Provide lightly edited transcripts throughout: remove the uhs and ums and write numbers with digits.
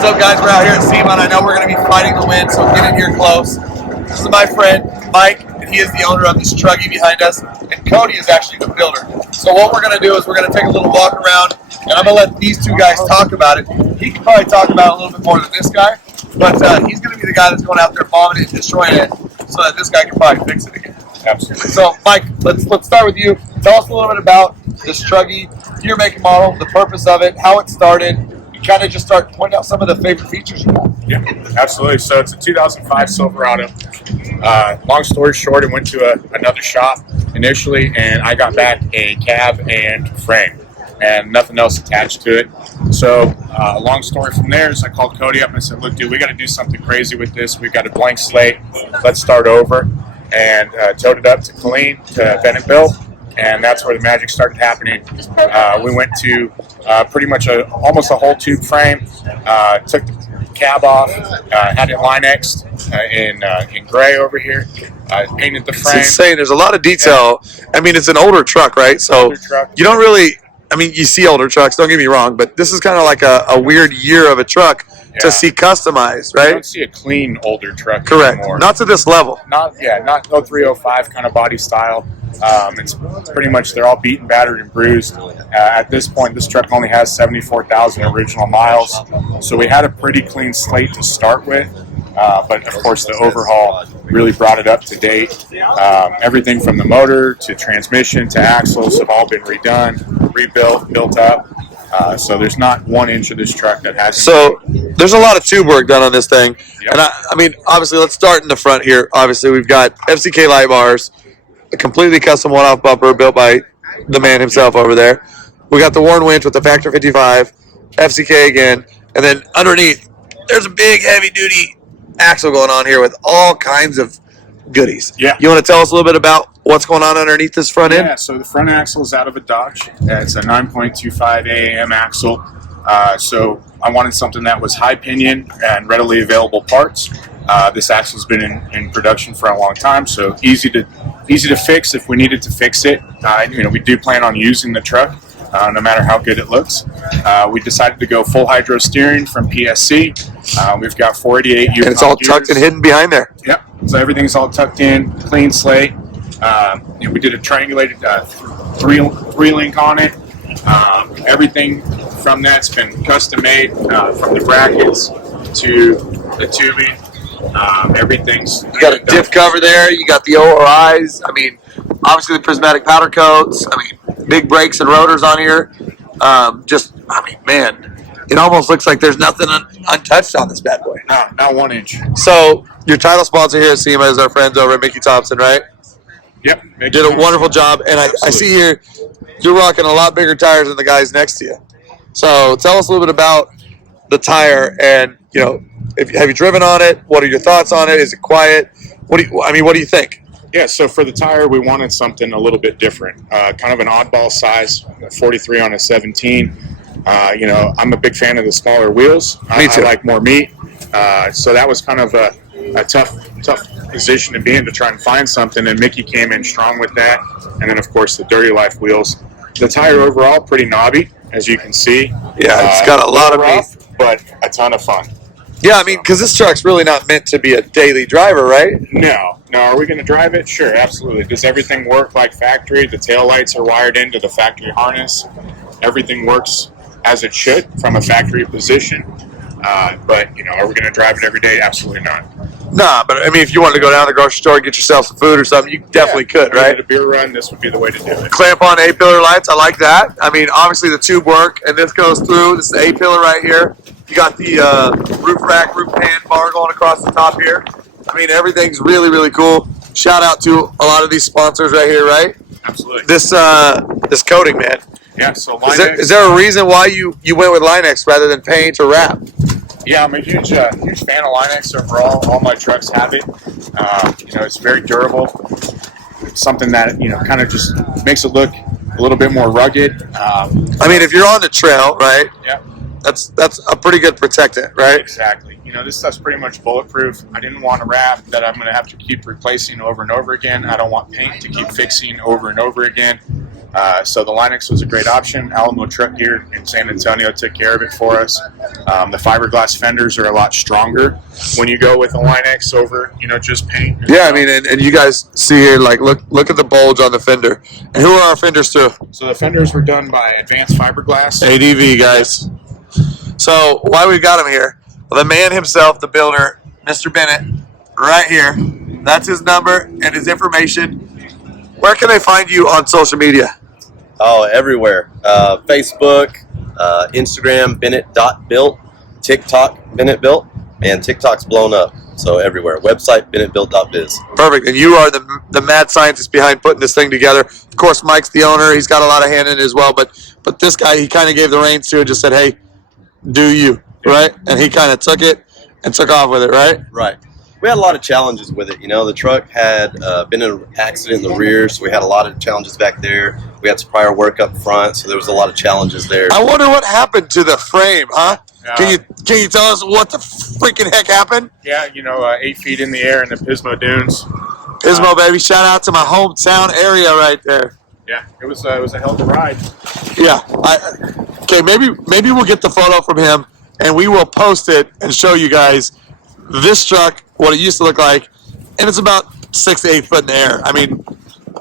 What's up, guys? We're out here at Sema, and I know we're going to be fighting the wind, so get in here close. This is my friend, Mike, and he is the owner of this Truggy behind us, and Cody is actually the builder. So what we're going to do is we're going to take a little walk around, and I'm going to let these two guys talk about it. He can probably talk about it a little bit more than this guy, but he's going to be the guy that's going out there bombing it and destroying it so that this guy can probably fix it again. Absolutely. So, Mike, let's start with you. Tell us a little bit about this Truggy, your make and model, the purpose of it, how it started. You kind of just start pointing out some of the favorite features you have. Yeah, absolutely. So it's a 2005 Silverado. Long story short, it went to another shop initially, and I got back a cab and frame and nothing else attached to it. So long story from there is I called Cody up and I said, look, dude, we got to do something crazy with this. We got a blank slate. Let's start over. And towed it up to Colleen, to Bennettville, and that's where the magic started happening. We went to pretty much almost a whole tube frame, took the cab off, had it Line-X'd in gray over here, painted the frame. It's insane. There's a lot of detail. Yeah. I mean, it's an older truck, right? So you don't really, I mean, you see older trucks, don't get me wrong, but this is kind of like a weird year of a truck. Yeah. To see customized, right? You don't see a clean older truck Correct. Anymore. Not to this level. Not no 305 kind of body style. It's pretty much they're all beaten, battered, and bruised. At this point, this truck only has 74,000 original miles, so we had a pretty clean slate to start with. But of course, the overhaul really brought it up to date. Everything from the motor to transmission to axles have all been redone, rebuilt, built up. So there's not 1 inch of this truck that hasn't. So there's a lot of tube work done on this thing. Yep. And I mean, obviously, let's start in the front here. Obviously, we've got FCK light bars, a completely custom one-off bumper built by the man himself over there. We got the Warn winch with the Factor 55, FCK again. And then underneath, there's a big heavy-duty axle going on here with all kinds of goodies. Yeah. You want to tell us a little bit about what's going on underneath this front end? Yeah, so the front axle is out of a Dodge. It's a 9.25 AAM axle. So I wanted something that was high pinion and readily available parts. This axle's been in production for a long time, so easy to fix if we needed to fix it. We do plan on using the truck, no matter how good it looks. We decided to go full hydro steering from PSC. We've got 488 and it's all tucked and hidden behind there. Yep. So everything's all tucked in, clean slate. We did a triangulated three link on it. Everything from that's been custom made, from the brackets to the tubing. Everything's you got a diff cover there. You got the ORIs. I mean, obviously the prismatic powder coats. I mean, big brakes and rotors on here. Man, it almost looks like there's nothing untouched on this bad boy. No, not 1 inch. So your title sponsor here at Sema is our friends over at Mickey Thompson, right? Yep. Did a wonderful job, and I see here you're rocking a lot bigger tires than the guys next to you. So tell us a little bit about the tire, and have you driven on it? What are your thoughts on it? Is it quiet? What do you think? Yeah, so for the tire, we wanted something a little bit different, kind of an oddball size, 43 on a 17. I'm a big fan of the smaller wheels. Me too. I like more meat. So that was kind of a tough position to be in to try and find something, and Mickey came in strong with that. And then, of course, the Dirty Life wheels. The tire overall, pretty knobby, as you can see. Yeah, it's got a lot of meat. But a ton of fun. Yeah, I mean, because this truck's really not meant to be a daily driver, right? No. Are we going to drive it? Sure, absolutely. Does everything work like factory? The tail lights are wired into the factory harness. Everything works as it should from a factory position. But, are we going to drive it every day? Absolutely not. Nah, but I mean, if you wanted to go down to the grocery store and get yourself some food or something, you definitely could, right? A beer run, this would be the way to do it. Clamp on A-pillar lights, I like that. I mean, obviously the tube work, and this goes through. This is the A-pillar right here. You got the roof rack, roof pan bar going across the top here. I mean, everything's really, really cool. Shout out to a lot of these sponsors right here, right? Absolutely. This coating, man. Yeah, so is there a reason why you went with Line-X rather than paint or wrap? Yeah, I'm a huge fan of Line-X overall. All my trucks have it. It's very durable. It's something that kind of just makes it look a little bit more rugged. I mean, if you're on the trail, right? Yeah. That's a pretty good protectant, right? Exactly. This stuff's pretty much bulletproof. I didn't want a wrap that I'm going to have to keep replacing over and over again. I don't want paint to keep fixing over and over again. So the Linux was a great option. Alamo Truck Gear in San Antonio took care of it for us. The fiberglass fenders are a lot stronger when you go with a Linux over, just paint. Yeah, I mean, and you guys see here, like, look at the bulge on the fender. And who are our fenders through? So the fenders were done by Advanced Fiberglass. ADV, guys. So why we got him here? Well, the man himself, the builder, Mr. Bennett, right here. That's his number and his information. Where can they find you on social media? Oh, everywhere. Facebook, Instagram, Bennett.built, TikTok, Bennett Built, and TikTok's blown up. So everywhere. Website, BennettBuilt.biz. Perfect. And you are the mad scientist behind putting this thing together. Of course, Mike's the owner. He's got a lot of hand in it as well. But this guy, he kind of gave the reins to and just said, hey, do you, right? And he kind of took it and took off with it, right? Right. We had a lot of challenges with it. The truck had been in an accident in the rear, so we had a lot of challenges back there. We had some prior work up front, so there was a lot of challenges there. I wonder what happened to the frame, huh? Can you tell us what the freaking heck happened? Yeah, 8 feet in the air in the Pismo Dunes. Pismo, baby. Shout out to my hometown area right there. Yeah, it was a hell of a ride. Yeah. Okay, maybe we'll get the photo from him, and we will post it and show you guys this truck, what it used to look like, and it's about 6 to 8 foot in the air. I mean,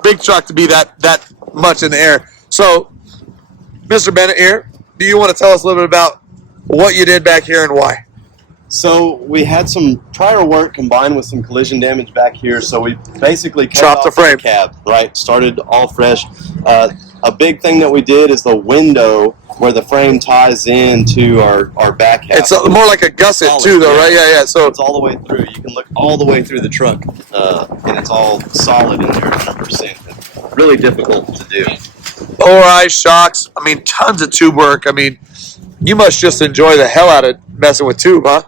big truck to be that much in the air. So, Mr. Bennett here, do you want to tell us a little bit about what you did back here and why? So we had some prior work combined with some collision damage back here, so we basically chopped the frame cab, right? Started all fresh. A big thing that we did is the window where the frame ties into our back half. It's more like a gusset too, though, right? Yeah. So it's all the way through. You can look all the way through the truck, and it's all solid in there, 100%. Really difficult to do. ORI shocks. I mean, tons of tube work. I mean, you must just enjoy the hell out of messing with tube, huh?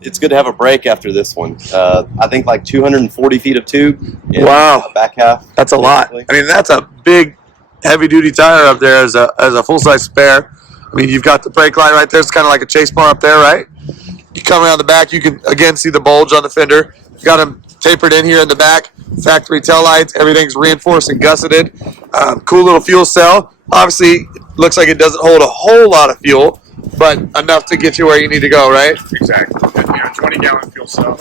It's good to have a break after this one. I think like 240 feet of tube. Wow. Back half. That's a lot. I mean, that's a big, heavy-duty tire up there as a full-size spare. I mean, you've got the brake line right there. It's kind of like a chase bar up there, right? You come around the back, you can, again, see the bulge on the fender. You got them tapered in here in the back. Factory tail lights. Everything's reinforced and gusseted. Cool little fuel cell. Obviously, looks like it doesn't hold a whole lot of fuel, but enough to get you where you need to go, right? Exactly. 20-gallon fuel cell.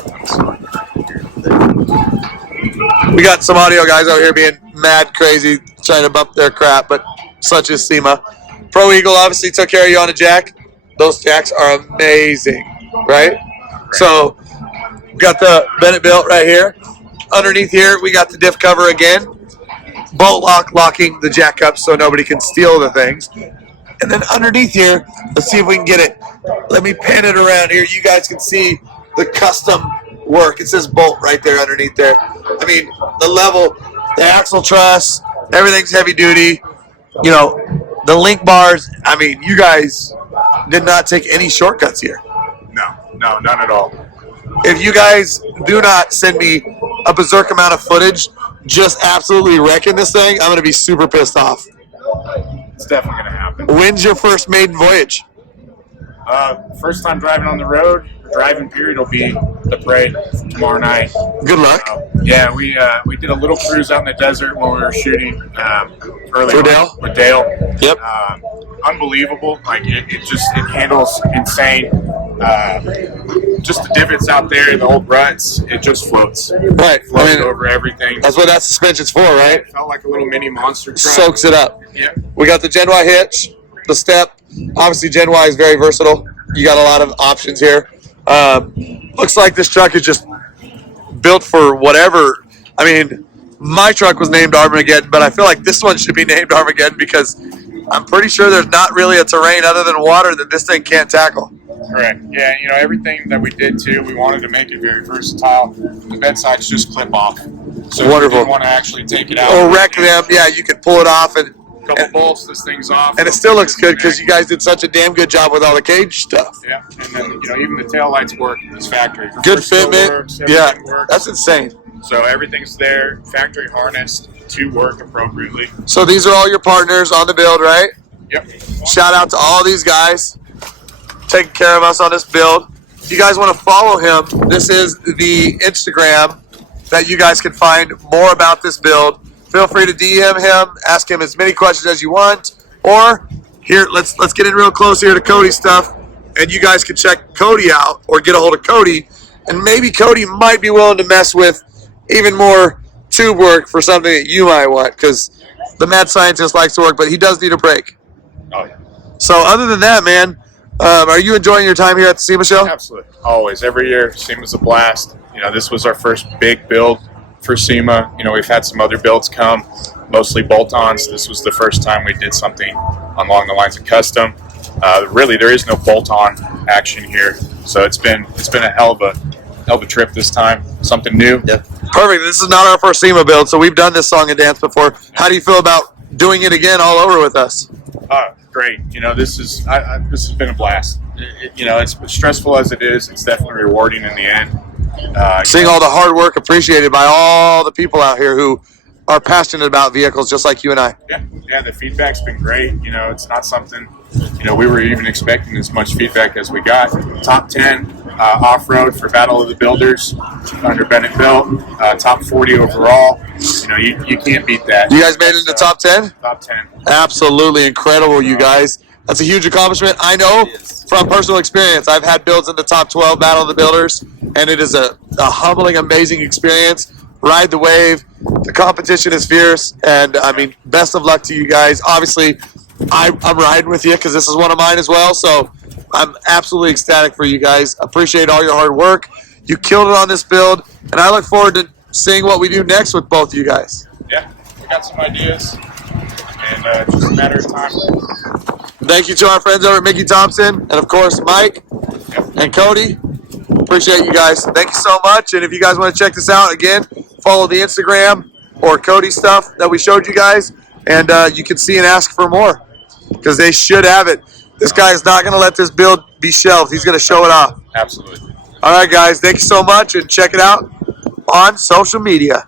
We got some audio guys out here being mad crazy, trying to bump their crap, but such is Sema. Pro Eagle obviously took care of you on a jack. Those jacks are amazing, right? So we got the Bennett built right here. Underneath here, we got the diff cover again. Bolt lock locking the jack up so nobody can steal the things. And then underneath here, let's see if we can get it. Let me pan it around here. You guys can see the custom work. It says bolt right there underneath there. I mean, the level, the axle truss, everything's heavy duty. The link bars. I mean, you guys did not take any shortcuts here. No, none at all. If you guys do not send me a berserk amount of footage just absolutely wrecking this thing, I'm going to be super pissed off. It's definitely going to happen. When's your first maiden voyage? First time driving on the road, driving period will be the parade tomorrow night. Good luck. Yeah, we did a little cruise out in the desert when we were shooting early For Dale? with Dale. Yep. Unbelievable. Like it handles insane. Just the divots out there, the old ruts, it just floats. Right. Floated over everything. That's what that suspension's for, right? It felt like a little mini monster truck. Soaks it up. Yeah. We got the Gen Y hitch, the step. Obviously, Gen Y is very versatile. You got a lot of options here. Looks like this truck is just built for whatever. I mean, my truck was named Armageddon, but I feel like this one should be named Armageddon because I'm pretty sure there's not really a terrain other than water that this thing can't tackle. Correct. Yeah, everything that we did too, we wanted to make it very versatile. The bed sides just clip off. So Wonderful. If you didn't want to actually take it out. Or wreck them. Yeah, you can pull it off. And couple bolts, this thing's off. And it still looks good because you guys did such a damn good job with all the cage stuff. Yeah, and then, even the tail lights work in this factory. Good fitment. Works, yeah, works. That's insane. So everything's there, factory harnessed to work appropriately. So these are all your partners on the build, right? Yep. Shout out to all these guys taking care of us on this build. If you guys want to follow him, this is the Instagram that you guys can find more about this build. feel free to DM him, ask him as many questions as you want, or here, let's get in real close here to Cody stuff, and you guys can check Cody out or get a hold of Cody, and maybe Cody might be willing to mess with even more tube work for something that you might want, because the mad scientist likes to work, but he does need a break. Oh, yeah. So other than that, man, are you enjoying your time here at the SEMA show? Absolutely. Always. Every year, SEMA's a blast. You know, this was our first big build for SEMA. You know, we've had some other builds come, mostly bolt-ons. This was the first time we did something along the lines of custom. Really, there is no bolt-on action here, so it's been a hell of a trip this time. Something new. Yeah. Perfect. This is not our first SEMA build, so we've done this song and dance before. How do you feel about doing it again all over with us? Great. You know, this has been a blast. You know, it's stressful as it is. It's definitely rewarding in the end. Seeing all the hard work appreciated by all the people out here who are passionate about vehicles just like you and I. Yeah, the feedback's been great. You know, it's not something, you know, we were even expecting as much feedback as we got. Top 10 off-road for Battle of the Builders under Bennett Built. Top 40 overall. You know, you can't beat that. You guys made it into top 10? Top 10. Absolutely incredible, you guys. That's a huge accomplishment. I know from personal experience, I've had builds in the top 12 Battle of the Builders, and it is a humbling, amazing experience. Ride the wave. The competition is fierce, and I mean, best of luck to you guys. Obviously, I'm riding with you because this is one of mine as well, so I'm absolutely ecstatic for you guys. Appreciate all your hard work. You killed it on this build, and I look forward to seeing what we do next with both of you guys. Yeah, we got some ideas, and just a matter of time. Thank you to our friends over at Mickey Thompson, and of course, Mike and Cody. Appreciate you guys. Thank you so much. And if you guys want to check this out, again, follow the Instagram or Cody stuff that we showed you guys, and you can see and ask for more because they should have it. This guy is not going to let this build be shelved. He's going to show it off. Absolutely. All right, guys. Thank you so much, and check it out on social media.